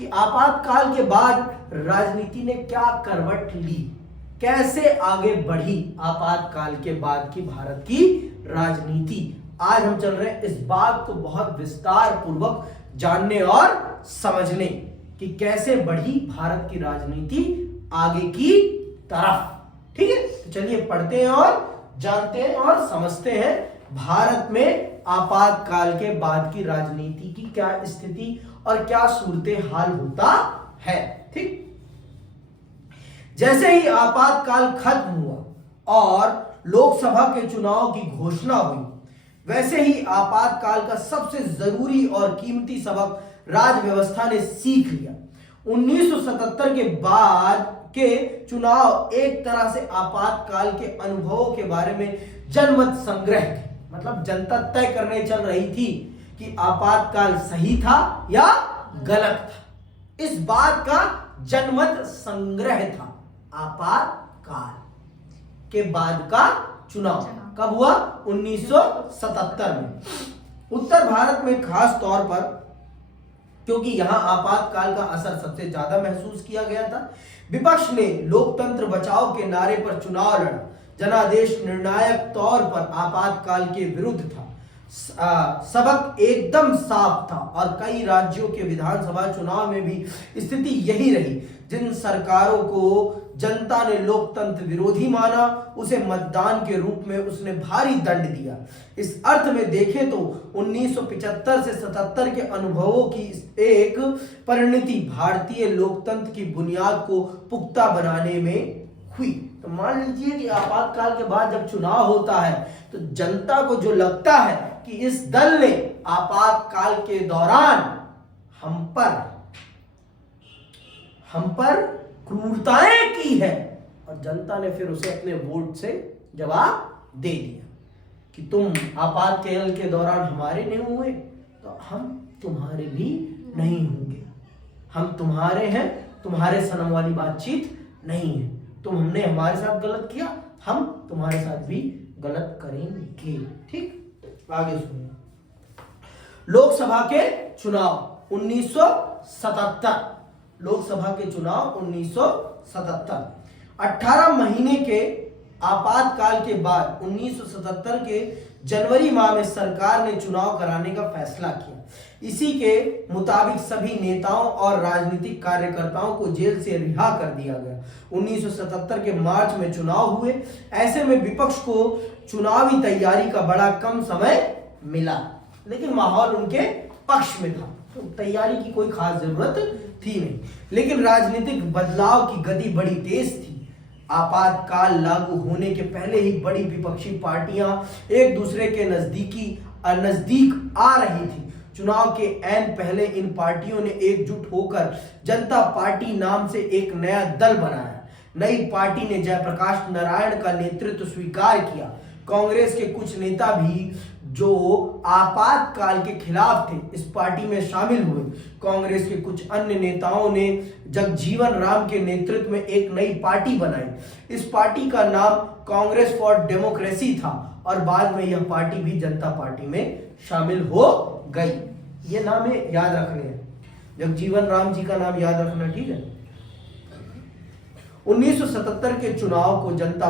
कि आपातकाल के बाद राजनीति ने क्या करवट ली, कैसे आगे बढ़ी आपातकाल के बाद की भारत की राजनीति। आज हम चल रहे हैं इस बात को बहुत विस्तार पूर्वक जानने और समझने कि कैसे बढ़ी भारत की राजनीति आगे की तरफ। ठीक है, तो चलिए पढ़ते हैं और जानते हैं और समझते हैं भारत में आपातकाल के बाद की राजनीति की क्या स्थिति और क्या सूरत हाल होता है। ठीक, जैसे ही आपातकाल खत्म हुआ और लोकसभा के चुनाव की घोषणा हुई, वैसे ही आपातकाल का सबसे जरूरी और कीमती सबक राज व्यवस्था ने सीख लिया। 1977 के बाद के चुनाव एक तरह से आपातकाल के अनुभवों के बारे में जनमत संग्रह थे, मतलब जनता तय करने चल रही थी कि आपातकाल सही था या गलत था। इस बात का जनमत संग्रह था आपातकाल के बाद का चुनाव। कब हुआ? 1977 में। उत्तर भारत में खास तौर पर, क्योंकि यहां आपातकाल का असर सबसे ज्यादा महसूस किया गया था, विपक्ष ने लोकतंत्र बचाओ के नारे पर चुनाव लड़ा। जनादेश निर्णायक तौर पर आपातकाल के विरुद्ध था। सबक एकदम साफ था और कई राज्यों के विधानसभा चुनाव में भी स्थिति यही रही। जिन सरकारों को जनता ने लोकतंत्र विरोधी माना, उसे मतदान के रूप में उसने भारी दंड दिया। इस अर्थ में देखें तो 1975 से 77 के अनुभवों की एक परिणति भारतीय लोकतंत्र की बुनियाद को पुख्ता बनाने में हुई। तो मान लीजिए कि आपातकाल के बाद जब चुनाव होता है तो जनता को जो लगता है कि इस दल ने आपातकाल के दौरान हम पर क्रूरताएं की है, और जनता ने फिर उसे अपने वोट से जवाब दे दिया कि तुम आपातकाल के दौरान हमारे नहीं हुए तो हम तुम्हारे भी नहीं होंगे। हम तुम्हारे हैं, तुम्हारे सनम वाली बातचीत नहीं है। हमने हमारे साथ गलत किया, हम तुम्हारे साथ भी गलत करेंगे। ठीक, आगे सुनिए। लोकसभा के चुनाव 1977। लोकसभा के चुनाव 1977। 18 महीने के आपातकाल के बाद 1977 के जनवरी माह में सरकार ने चुनाव कराने का फैसला किया। इसी के मुताबिक सभी नेताओं और राजनीतिक कार्यकर्ताओं को जेल से रिहा कर दिया गया। 1977 के मार्च में चुनाव हुए। ऐसे में विपक्ष को चुनावी तैयारी का बड़ा कम समय मिला, लेकिन माहौल उनके पक्ष में था, तो तैयारी की कोई खास जरूरत थी नहीं। लेकिन राजनीतिक बदलाव की गति बड़ी तेज थी। आपातकाल लागू होने के पहले ही बड़ी विपक्षी पार्टियां एक दूसरे के नजदीक आ रही थी। चुनाव के ऐन पहले इन पार्टियों ने एकजुट होकर जनता पार्टी नाम से एक नया दल बनाया। नई पार्टी ने जयप्रकाश नारायण का नेतृत्व स्वीकार किया। कांग्रेस के कुछ नेता भी जो आपातकाल के खिलाफ थे इस पार्टी में शामिल हुए। कांग्रेस के कुछ अन्य नेताओं ने जगजीवन राम के नेतृत्व में एक नई पार्टी बनाई। इस पार्टी का नाम कांग्रेस फॉर डेमोक्रेसी था और बाद में यह पार्टी भी जनता पार्टी में शामिल हो गई। ये नाम याद रखने हैं, जगजीवन राम जी का नाम याद रखना, ठीक है। 1977 के चुनाव को जनता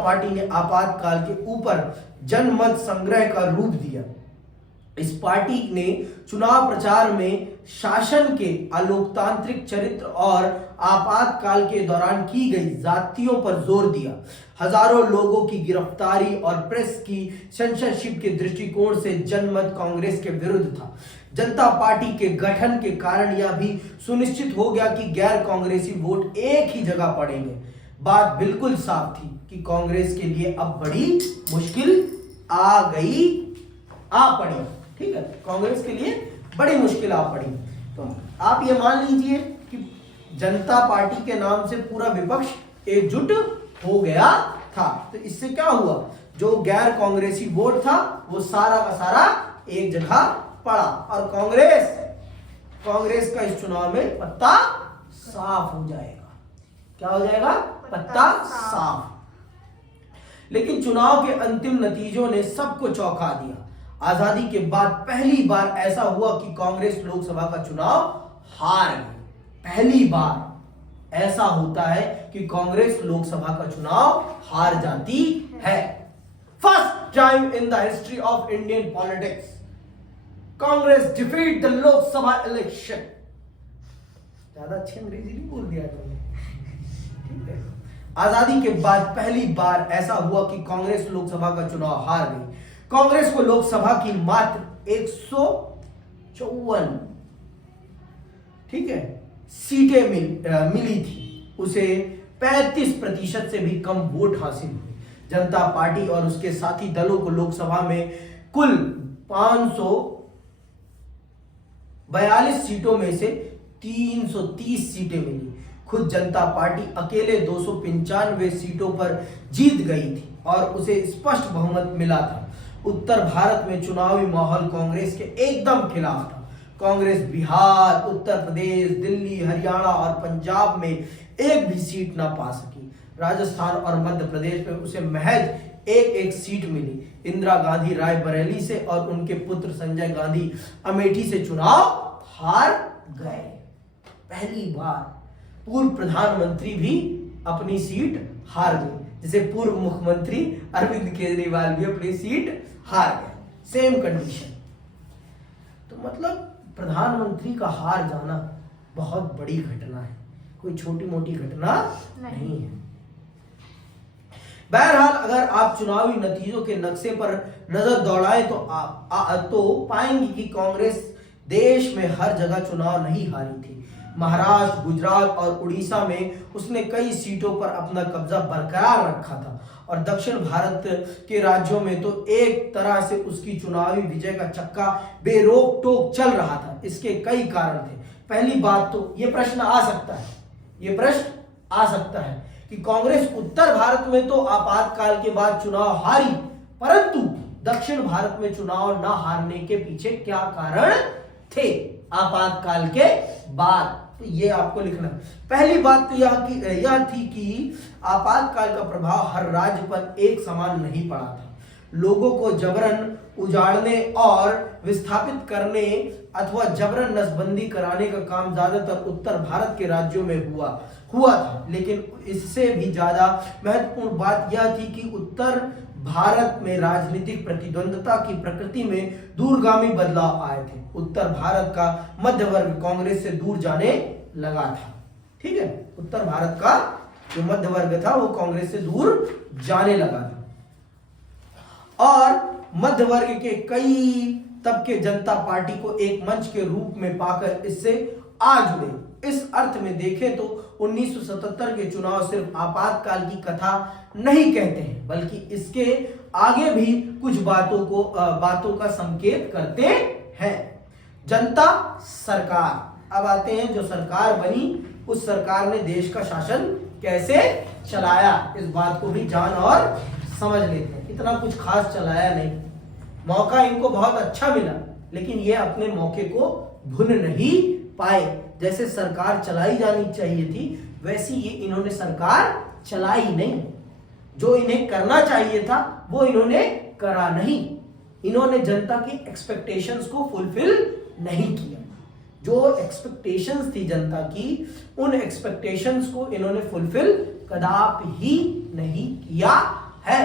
पार्टी ने आपातकाल के ऊपर जनमत संग्रह का रूप दिया। इस पार्टी ने चुनाव प्रचार में शासन के अलोकतांत्रिक चरित्र और आपातकाल के दौरान की गई जातियों पर जोर दिया। हजारों लोगों की गिरफ्तारी और प्रेस की सेंसरशिप के दृष्टिकोण से जनमत कांग्रेस के विरुद्ध था। जनता पार्टी के गठन के कारण यह भी सुनिश्चित हो गया कि गैर कांग्रेसी वोट एक ही जगह पड़ेंगे। बात बिल्कुल साफ थी कि कांग्रेस के लिए अब बड़ी मुश्किल आ पड़ी। ठीक है, कांग्रेस के लिए बड़ी मुश्किल आ पड़ी। तो आप ये मान लीजिए कि जनता पार्टी के नाम से पूरा विपक्ष एकजुट हो गया था। तो इससे क्या हुआ, जो गैर कांग्रेसी वोट था वो सारा का सारा एक जगह पड़ा और कांग्रेस का इस चुनाव में पत्ता साफ हो जाएगा। क्या हो जाएगा? पत्ता साफ। लेकिन चुनाव के अंतिम नतीजों ने सबको चौंका दिया। आजादी के बाद पहली बार ऐसा हुआ कि कांग्रेस लोकसभा का चुनाव हार गई। पहली बार ऐसा होता है कि कांग्रेस लोकसभा का चुनाव हार जाती है। First time in the history of Indian politics Congress defeat the Lok Sabha election. ज्यादा अच्छी अंग्रेजी नहीं बोल दिया तुमने, ठीक है। आजादी के बाद पहली बार ऐसा हुआ कि कांग्रेस लोकसभा का चुनाव हार गई। कांग्रेस को लोकसभा की मात्र 154, ठीक है, सीटें मिली थी। उसे 35% से भी कम वोट हासिल हुए। जनता पार्टी और उसके साथी दलों को लोकसभा में कुल 542 सीटों में से 330 सीटें मिली। खुद जनता पार्टी अकेले 295 सीटों पर जीत गई थी और उसे स्पष्ट बहुमत मिला था। उत्तर भारत में चुनावी माहौल कांग्रेस के एकदम खिलाफ था। कांग्रेस बिहार, उत्तर प्रदेश, दिल्ली, हरियाणा और पंजाब में एक भी सीट ना पा सकी। राजस्थान और मध्य प्रदेश में उसे महज एक सीट मिली। इंदिरा गांधी रायबरेली से और उनके पुत्र संजय गांधी अमेठी से चुनाव हार गए। पहली बार पूर्व प्रधानमंत्री भी अपनी सीट हार गए, जैसे पूर्व मुख्यमंत्री अरविंद केजरीवाल भी अपनी सीट हार गए। Same condition. तो मतलब प्रधानमंत्री का हार जाना बहुत बड़ी घटना है, कोई छोटी मोटी घटना नहीं है। बहरहाल अगर आप चुनावी नतीजों के नक्शे पर नजर दौड़ाएं तो पाएंगे कि कांग्रेस देश में हर जगह चुनाव नहीं हारी थी। महाराष्ट्र, गुजरात और उड़ीसा में उसने कई सीटों पर अपना कब्जा बरकरार रखा था और दक्षिण भारत के राज्यों में तो एक तरह से उसकी चुनावी विजय का चक्का बेरोक टोक चल रहा था। इसके कई कारण थे। पहली बात तो ये प्रश्न आ सकता है कि कांग्रेस उत्तर भारत में तो आपातकाल के बाद चुनाव हारी, परंतु दक्षिण भारत में चुनाव न हारने के पीछे क्या कारण थे आपातकाल के बाद। तो ये आपको लिखना है। पहली बात तो यह थी कि आपातकाल का प्रभाव हर राज्य पर एक समान नहीं पड़ा था। लोगों को जबरन उजाड़ने और विस्थापित करने अथवा जबरन नसबंदी कराने का काम ज्यादातर उत्तर भारत के राज्यों में हुआ था। लेकिन इससे भी ज्यादा महत्वपूर्ण बात यह थी कि उत्तर भारत में राजनीतिक प्रतिद्वंदता की प्रकृति में दूरगामी बदलाव आए थे। उत्तर भारत का मध्य वर्ग कांग्रेस से दूर जाने लगा था। ठीक है, उत्तर भारत का जो मध्य वर्ग था वो कांग्रेस से दूर जाने लगा था और मध्य वर्ग के कई तबके जनता पार्टी को एक मंच के रूप में पाकर इससे आ जुड़े। इस अर्थ में देखें तो 1977 के चुनाव सिर्फ आपातकाल की कथा नहीं कहते हैं, बल्कि इसके आगे भी कुछ बातों का संकेत करते हैं। जनता सरकार, अब आते हैं जो सरकार बनी उस सरकार ने देश का शासन कैसे चलाया, इस बात को भी जान और समझ लेते हैं। इतना कुछ खास चलाया नहीं, मौका इनको बहुत अच्छा मिला, लेकिन ये अपने मौके को भून नहीं पाए। जैसे सरकार चलाई जानी चाहिए थी वैसी ये इन्होंने सरकार चलाई नहीं। जो इन्हें करना चाहिए था वो इन्होंने करा नहीं। इन्होंने जनता की एक्सपेक्टेशंस को फुलफिल नहीं किया। जो एक्सपेक्टेशंस थी जनता की, उन एक्सपेक्टेशंस को इन्होंने फुलफिल कदापि ही नहीं किया है।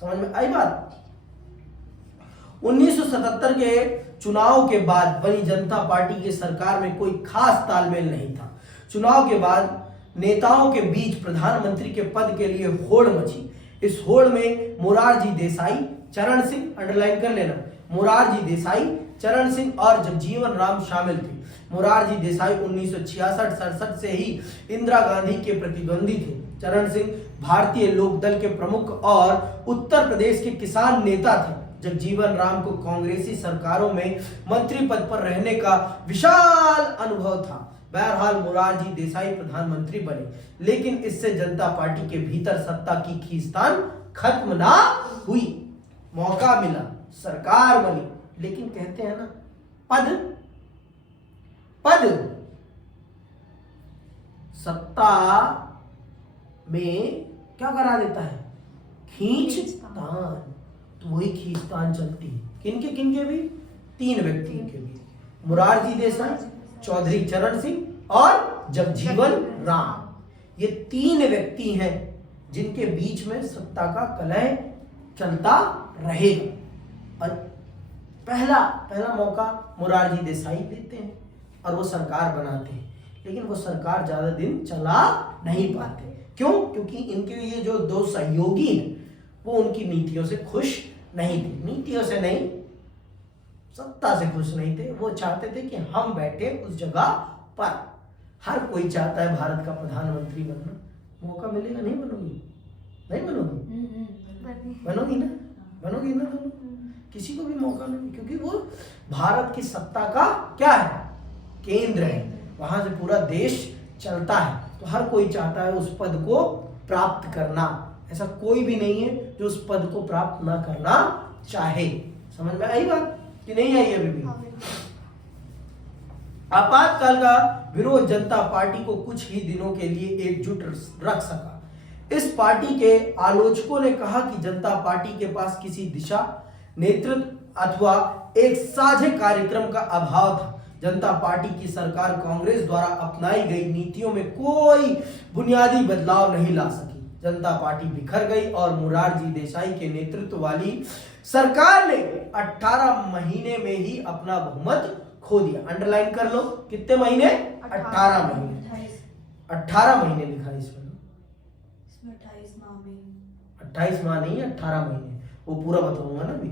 समझ में आई बात? 1977 के चुनाव के बाद बनी जनता पार्टी की सरकार में कोई खास तालमेल नहीं था। चुनाव के बाद नेताओं के बीच प्रधानमंत्री के पद के लिए होड़ मची। इस होड़ में मोरारजी देसाई, चरण सिंह, अंडरलाइन कर लेना, मोरारजी देसाई, चरण सिंह और जगजीवन राम शामिल थे। मोरारजी देसाई 1966-67 से ही इंदिरा गांधी के प्रतिद्वंदी थे। चरण सिंह भारतीय लोक दल के प्रमुख और उत्तर प्रदेश के किसान नेता थे। जगजीवन राम को कांग्रेसी सरकारों में मंत्री पद पर रहने का विशाल अनुभव था। बहरहाल मोरारजी देसाई प्रधानमंत्री बने, लेकिन इससे जनता पार्टी के भीतर सत्ता की खींचतान खत्म ना हुई। मौका मिला, सरकार बनी, लेकिन कहते हैं ना पद सत्ता में क्या करा देता है? खींचतान। तो वही खींचतान चलती है किनके भी? तीन व्यक्तियों के भी, मोरारजी देसाई, चौधरी चरण सिंह और जगजीवन राम। ये 3 व्यक्ति हैं जिनके बीच में सत्ता का कलह चलता रहेगा। और पहला मौका मोरारजी देसाई देते हैं और वो सरकार बनाते हैं, लेकिन वो सरकार ज्यादा दिन चला नहीं पाते। क्यों? क्योंकि इनके ये जो 2 सहयोगी हैं वो उनकी नीतियों से खुश नहीं थे। नीतियों से नहीं, सत्ता से खुश नहीं थे। वो चाहते थे कि हम बैठे उस जगह पर। हर कोई चाहता है भारत का प्रधानमंत्री बनना। मौका मिलेगा, नहीं बनोगी? नहीं बनोगी? बनोगी ना? बनोगी ना दोनों? किसी को भी मौका नहीं, क्योंकि वो भारत की सत्ता का क्या है? केंद्र है। वहां से पूरा देश चलता है, तो हर कोई चाहता है उस पद को प्राप्त करना। ऐसा कोई भी नहीं है जो उस पद को प्राप्त ना करना चाहे। समझ में आई बात कि नहीं आई? अभी भी आपातकाल का विरोध जनता पार्टी को कुछ ही दिनों के लिए एकजुट रख सका। इस पार्टी के आलोचकों ने कहा कि जनता पार्टी के पास किसी दिशा, नेतृत्व अथवा एक साझे कार्यक्रम का अभाव था। जनता पार्टी की सरकार कांग्रेस द्वारा अपनाई गई नीतियों में कोई बुनियादी बदलाव नहीं ला सकी। जनता पार्टी बिखर गई और मोरारजी देसाई के नेतृत्व वाली सरकार ने 18 महीने में ही अपना बहुमत खो दिया। अंडरलाइन कर लो, कितने महीने? 18 महीने। 18 महीने लिखा है इसमें 28 माह नहीं, 18 महीने। वो पूरा बताऊंगा ना अभी।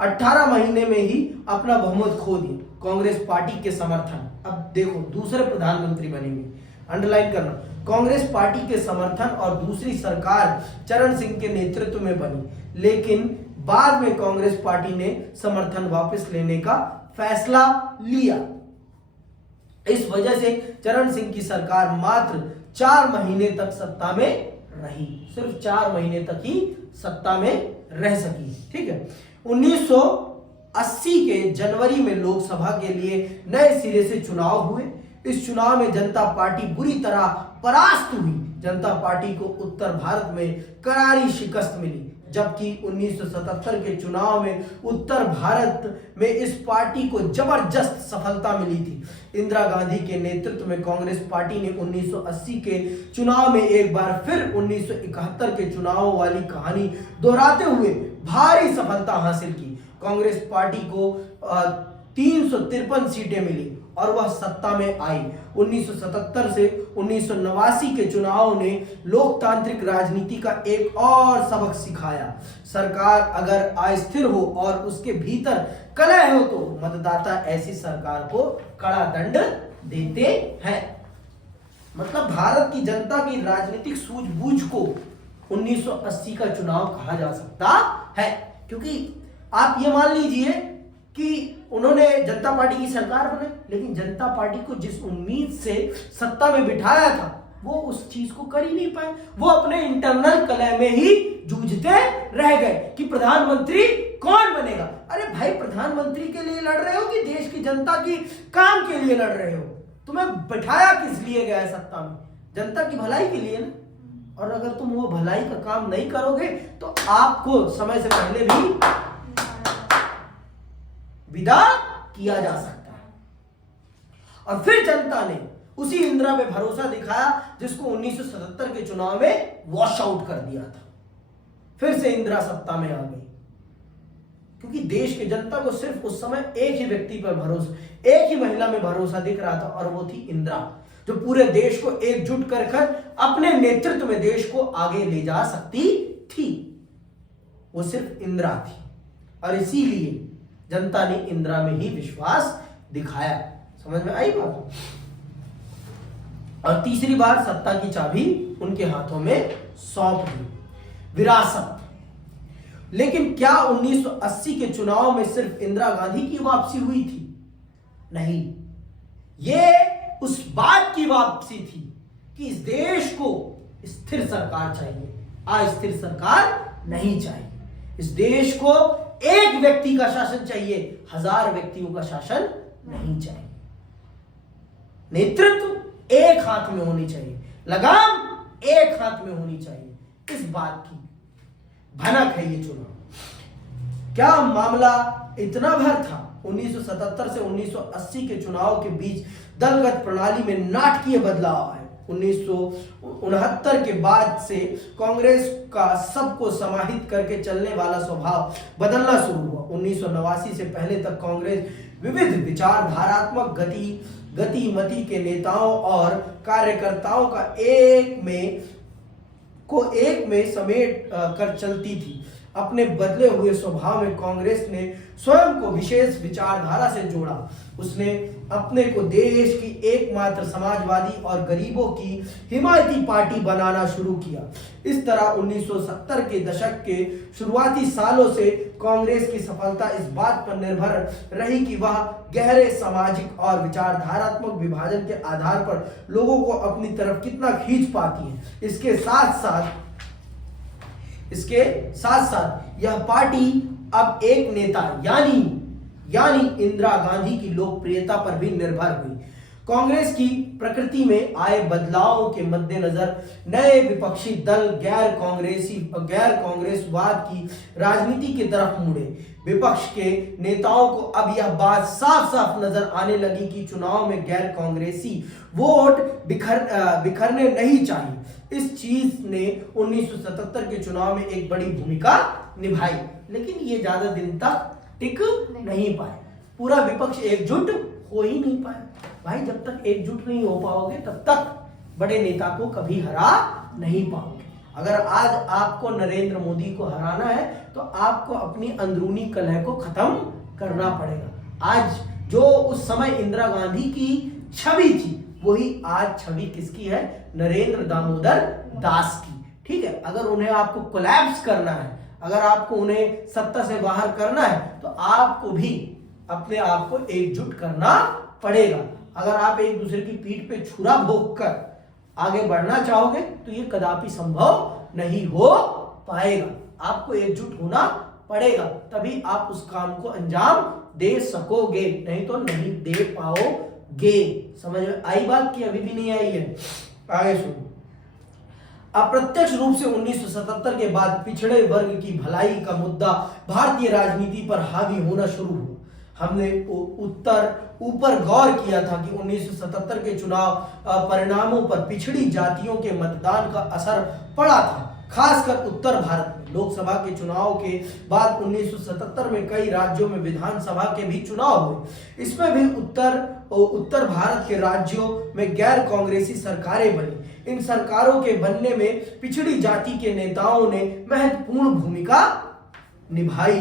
18 महीने में ही अपना बहुमत खो दिया कांग्रेस पार्टी के समर्थन। अब देखो, दूसरे प्रधानमंत्री बनेंगे, अंडरलाइन करना। कांग्रेस पार्टी के समर्थन और दूसरी सरकार चरण सिंह के नेतृत्व में बनी, लेकिन बाद में कांग्रेस पार्टी ने समर्थन वापस लेने का फैसला लिया। इस वजह से चरण सिंह की सरकार मात्र 4 महीने तक सत्ता में रही। सिर्फ 4 महीने तक ही सत्ता में रह सकी। ठीक है। 1980 के जनवरी में लोकसभा के लिए नए सिरे से चुनाव हुए। इस चुनाव में जनता पार्टी बुरी तरह परास्त हुई। जनता पार्टी को उत्तर भारत में करारी शिकस्त मिली, जबकि 1977 के चुनाव में उत्तर भारत में इस पार्टी को जबरदस्त सफलता मिली थी। इंदिरा गांधी के नेतृत्व में कांग्रेस पार्टी ने 1980 के चुनाव में एक बार फिर 1971 के चुनाव वाली कहानी दोहराते हुए भारी सफलता हासिल की। कांग्रेस पार्टी को 353 सीटें मिली और वह सत्ता में आई। 1977 से 1989 के चुनाव ने लोकतांत्रिक राजनीति का एक और सबक सिखाया। सरकार अगर अस्थिर हो और उसके भीतर कलह हो तो मतदाता ऐसी सरकार को कड़ा दंड देते हैं। मतलब भारत की जनता की राजनीतिक सूझबूझ को 1980 का चुनाव कहा जा सकता है, क्योंकि आप ये मान लीजिए कि उन्होंने जनता पार्टी की सरकार बने, लेकिन जनता पार्टी को जिस उम्मीद से सत्ता में बिठाया था वो उस चीज को कर ही नहीं पाए। वो अपने इंटरनल कलह में ही जूझते रह गए कि प्रधानमंत्री कौन बनेगा। अरे भाई, प्रधानमंत्री के लिए लड़ रहे हो कि देश की जनता की काम के लिए लड़ रहे हो? तुम्हें बिठाया किस लिए गया है सत्ता में? जनता की भलाई के लिए ना। और अगर तुम वो भलाई का काम नहीं करोगे तो आपको समय से पहले भी विदा किया जा सकता है। और फिर जनता ने उसी इंदिरा में भरोसा दिखाया जिसको 1977 के चुनाव में वॉश आउट कर दिया था। फिर से इंदिरा सत्ता में आ गई, क्योंकि देश की जनता को सिर्फ उस समय एक ही व्यक्ति पर भरोसा, एक ही महिला में भरोसा दिख रहा था, और वो थी इंदिरा, जो पूरे देश को एकजुट कर अपने नेतृत्व में देश को आगे ले जा सकती थी। वो सिर्फ इंदिरा थी, और इसीलिए जनता ने इंदिरा में ही विश्वास दिखाया। समझ में आई बात? और तीसरी बार सत्ता की चाबी उनके हाथों में सौंप दी, विरासत। लेकिन क्या 1980 के चुनाव में सिर्फ इंदिरा गांधी की वापसी हुई थी? नहीं, यह उस बात की वापसी थी कि इस देश को स्थिर सरकार चाहिए, अस्थिर सरकार नहीं चाहिए। इस देश को एक व्यक्ति का शासन चाहिए, 1000 व्यक्तियों का शासन नहीं चाहिए। नेतृत्व एक हाथ में होनी चाहिए, लगाम एक हाथ में होनी चाहिए। इस बात की भनक है ये चुनाव। क्या मामला इतना भर था 1977 से 1980 के चुनाव के बीच दलगत प्रणाली में नाटकीय बदलाव आए। 1969 के बाद से कांग्रेस का सबको समाहित करके चलने वाला स्वभाव बदलना शुरू हुआ। 1989 से पहले तक कांग्रेस विविध विचारधारात्मक गतिमति के नेताओं और कार्यकर्ताओं का एक में समेट कर चलती थी। अपने बदले हुए स्वभाव में कांग्रेस ने स्वयं को विशेष विचारधारा से जोड़ा। उसने अपने को देश की एकमात्र समाजवादी और गरीबों की हिमायती पार्टी बनाना शुरू किया। इस तरह 1970 के दशक के शुरुआती सालों से कांग्रेस की सफलता इस बात पर निर्भर रही कि वह गहरे सामाजिक और विचारधारात्मक विभाजन के आधार पर लोगों को अपनी तरफ कितना खींच पाती है। इसके साथ साथ यह पार्टी अब एक नेता यानी इंदिरा गांधी की लोकप्रियता पर भी निर्भर हुई। कांग्रेस की प्रकृति में आए बदलावों के मद्देनजर नए विपक्षी दल गैर कांग्रेसवाद की राजनीति की तरफ मुड़े। विपक्ष के नेताओं को अब यह बात साफ साफ नजर आने लगी कि चुनाव में गैर कांग्रेसी वोट बिखरने नहीं चाहिए। इस चीज ने 1977 के चुनाव में एक बड़ी भूमिका निभाई, लेकिन ये ज्यादा दिन तक टिक नहीं पाए। पूरा विपक्ष एकजुट हो ही नहीं पाया। भाई, जब तक एकजुट नहीं हो पाओगे तब तक बड़े नेता को कभी हरा नहीं पाओगे। अगर आज आपको नरेंद्र मोदी को हराना है तो आपको अपनी अंदरूनी कलह को खत्म करना पड़ेगा। आज जो उस समय इंदिरा गांधी की छवि थी वही आज छवि किसकी है? नरेंद्र दामोदर दास की। ठीक है, अगर उन्हें आपको कोलैप्स करना है, अगर आपको उन्हें सत्ता से बाहर करना है तो आपको भी अपने आप को एकजुट करना पड़ेगा। अगर आप एक दूसरे की पीठ पे छुरा भोंक कर आगे बढ़ना चाहोगे तो ये कदापि संभव नहीं हो पाएगा। आपको एकजुट होना पड़ेगा, तभी आप उस काम को अंजाम दे सकोगे, नहीं तो नहीं दे पाओगे। समझ में आई बात की अभी भी नहीं आई है? आगे सुनो। अप्रत्यक्ष रूप से 1977 के बाद पिछड़े वर्ग की भलाई का मुद्दा भारतीय राजनीति पर हावी होना शुरू हुआ। हमने ऊपर गौर किया था कि 1977 के चुनाव परिणामों पर पिछड़ी जातियों के मतदान का असर पड़ा था, खासकर उत्तर भारत में। लोकसभा के चुनाव के बाद 1977 में कई राज्यों में विधानसभा के भी चुनाव हुए। इसमें भी उत्तर भारत के राज्यों में गैर कांग्रेसी सरकारें बनी। इन सरकारों के बनने में पिछड़ी जाति के नेताओं ने महत्वपूर्ण भूमिका निभाई।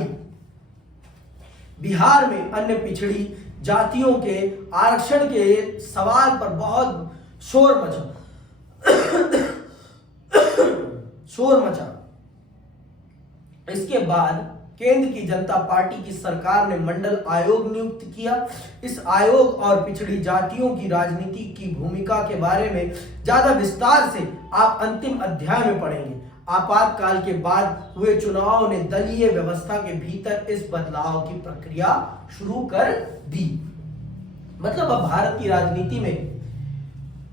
बिहार में अन्य पिछड़ी जातियों के आरक्षण के सवाल पर बहुत शोर मचा। इसके बाद केंद्र की जनता पार्टी की सरकार ने मंडल आयोग नियुक्त किया। इस आयोग और पिछड़ी जातियों की राजनीति की भूमिका के बारे में ज्यादा विस्तार से आप अंतिम अध्याय में पढ़ेंगे। आपातकाल के बाद हुए चुनाव ने दलीय व्यवस्था के भीतर इस बदलाव की प्रक्रिया शुरू कर दी। मतलब अब भारत की राजनीति में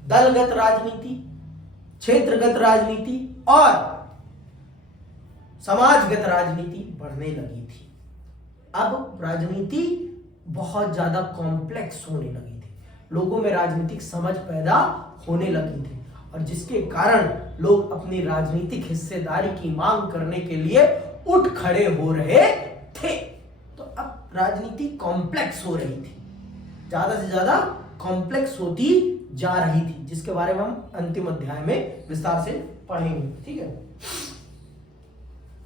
दलगत राजनीति, क्षेत्रगत राजनीति और समाजगत राजनीति बढ़ने लगी थी। अब राजनीति बहुत ज्यादा कॉम्प्लेक्स होने लगी थी, लोगों में राजनीतिक समझ पैदा होने लगी थी, और जिसके कारण लोग अपनी राजनीतिक हिस्सेदारी की मांग करने के लिए उठ खड़े हो रहे थे। तो अब राजनीति कॉम्प्लेक्स हो रही थी, ज्यादा से ज्यादा कॉम्प्लेक्स होती जा रही थी, जिसके बारे में हम अंतिम अध्याय में विस्तार से पढ़ेंगे। ठीक है,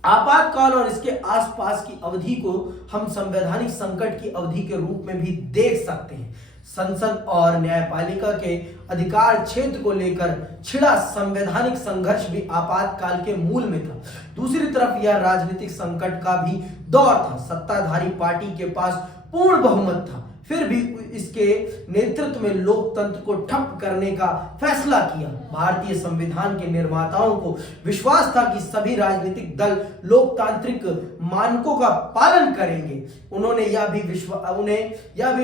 आपातकाल और इसके आसपास की अवधि को हम संवैधानिक संकट की अवधि के रूप में भी देख सकते हैं। संसद और न्यायपालिका के अधिकार क्षेत्र को लेकर छिड़ा संवैधानिक संघर्ष भी आपातकाल के मूल में था। दूसरी तरफ यह राजनीतिक संकट का भी दौर था। सत्ताधारी पार्टी के पास पूर्ण बहुमत था, फिर भी इसके नेतृत्व में लोकतंत्र को ठप करने का फैसला किया। भारतीय संविधान के निर्माताओं को विश्वास था कि सभी राजनीतिक दल लोकतांत्रिक मानकों का पालन करेंगे। उन्हें यह भी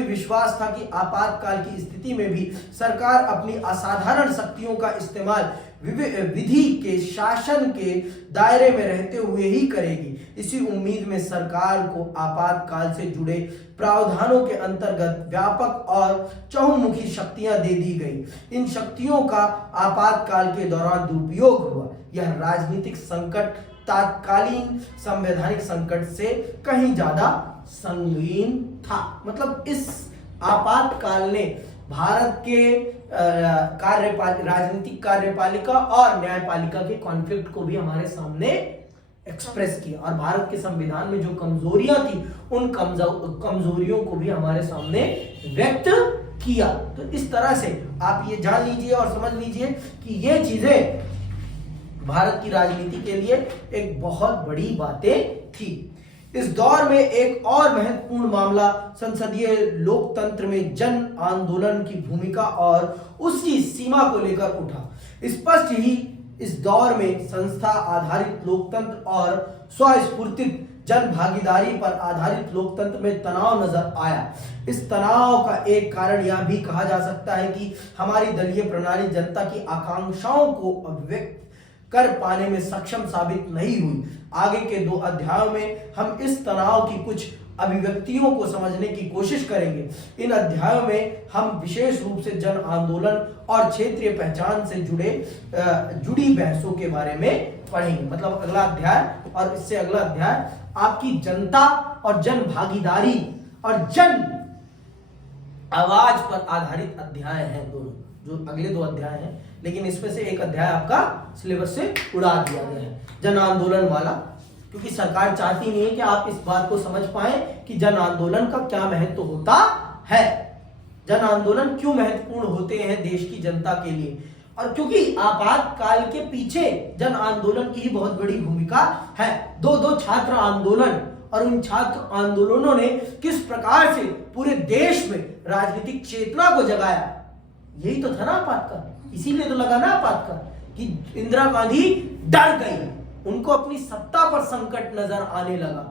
विश्वास था कि आपातकाल की स्थिति में भी सरकार अपनी असाधारण शक्तियों का इस्तेमाल विधि के शासन के दायरे में रहते हुए ही करेगी। इसी उम्मीद में सरकार को आपातकाल से जुड़े प्रावधानों के अंतर्गत व्यापक और चहुमुखी शक्तियां दे दी गई। इन शक्तियों का आपातकाल के दौरान दुरुपयोग हुआ। यह राजनीतिक संकट तात्कालीन संवैधानिक संकट से कहीं ज्यादा संगीन था। मतलब इस आपातकाल ने भारत के राजनीतिक कार्यपालिका और न्यायपालिका के कॉन्फ्लिक्ट को भी हमारे सामने एक्सप्रेस किया और भारत के संविधान में जो कमजोरियां थी उन कमजोरियों को भी हमारे सामने व्यक्त किया। तो इस तरह से आप ये जान लीजिए और समझ लीजिए कि ये चीजें भारत की राजनीति के लिए एक बहुत बड़ी बातें थी। इस दौर में एक और महत्वपूर्ण मामला संसदीय लोकतंत्र में जन आंदोलन की भूमिका और उसकी सीमा को लेकर उठा। स्पष्ट ही इस दौर में संस्था आधारित लोकतंत्र और स्वस्फूर्तित जन भागीदारी पर आधारित लोकतंत्र में तनाव नजर आया। इस तनाव का एक कारण यह भी कहा जा सकता है कि हमारी दलीय प्रणाली जनता की आकांक्षाओं को अभिव्यक्त कर पाने में सक्षम साबित नहीं हुई। आगे के 2 अध्यायों में हम इस तनाव की कुछ अभिव्यक्तियों को समझने की कोशिश करेंगे। इन अध्यायों में हम विशेष रूप से जन आंदोलन और क्षेत्रीय पहचान से जुड़ी बहसों के बारे में पढ़ेंगे। मतलब अगला अध्याय और इससे अगला अध्याय आपकी जनता और जन भागीदारी और जन आवाज पर आधारित अध्याय हैं दोनों, जो अगले 2 अध्याय हैं। लेकिन इसमें से एक अध्याय आपका सिलेबस से उड़ा दिया गया है, जन आंदोलन वाला, क्योंकि सरकार चाहती नहीं है कि आप इस बात को समझ पाए कि जन आंदोलन का क्या महत्व होता है, जन आंदोलन क्यों महत्वपूर्ण होते हैं देश की जनता के लिए। और क्योंकि आपातकाल के पीछे जन आंदोलन की ही बहुत बड़ी भूमिका है। 2 छात्र आंदोलन और उन छात्र आंदोलनों ने किस प्रकार से पूरे देश में राजनीतिक चेतना को जगाया, यही तो था ना आपातकाल। इसीलिए तो लगा ना आपातकाल कि इंदिरा गांधी डर गई, उनको अपनी सत्ता पर संकट नजर आने लगा,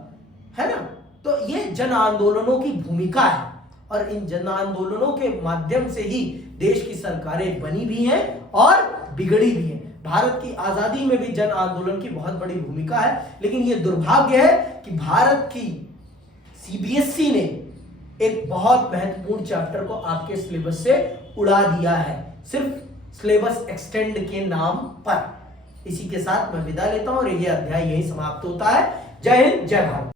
है ना। तो ये जन आंदोलनों की भूमिका है और इन जन आंदोलनों के माध्यम से ही देश की सरकारें बनी भी हैं और बिगड़ी भी हैं। भारत की आजादी में भी जन आंदोलन की बहुत बड़ी भूमिका है। लेकिन यह दुर्भाग्य है कि भारत की सीबीएसई ने एक बहुत महत्वपूर्ण चैप्टर को आपके सिलेबस से उड़ा दिया है, सिर्फ सिलेबस एक्सटेंड के नाम पर। इसी के साथ मैं विदा लेता हूं और यह अध्याय यही समाप्त होता है। जय हिंद, जय भारत।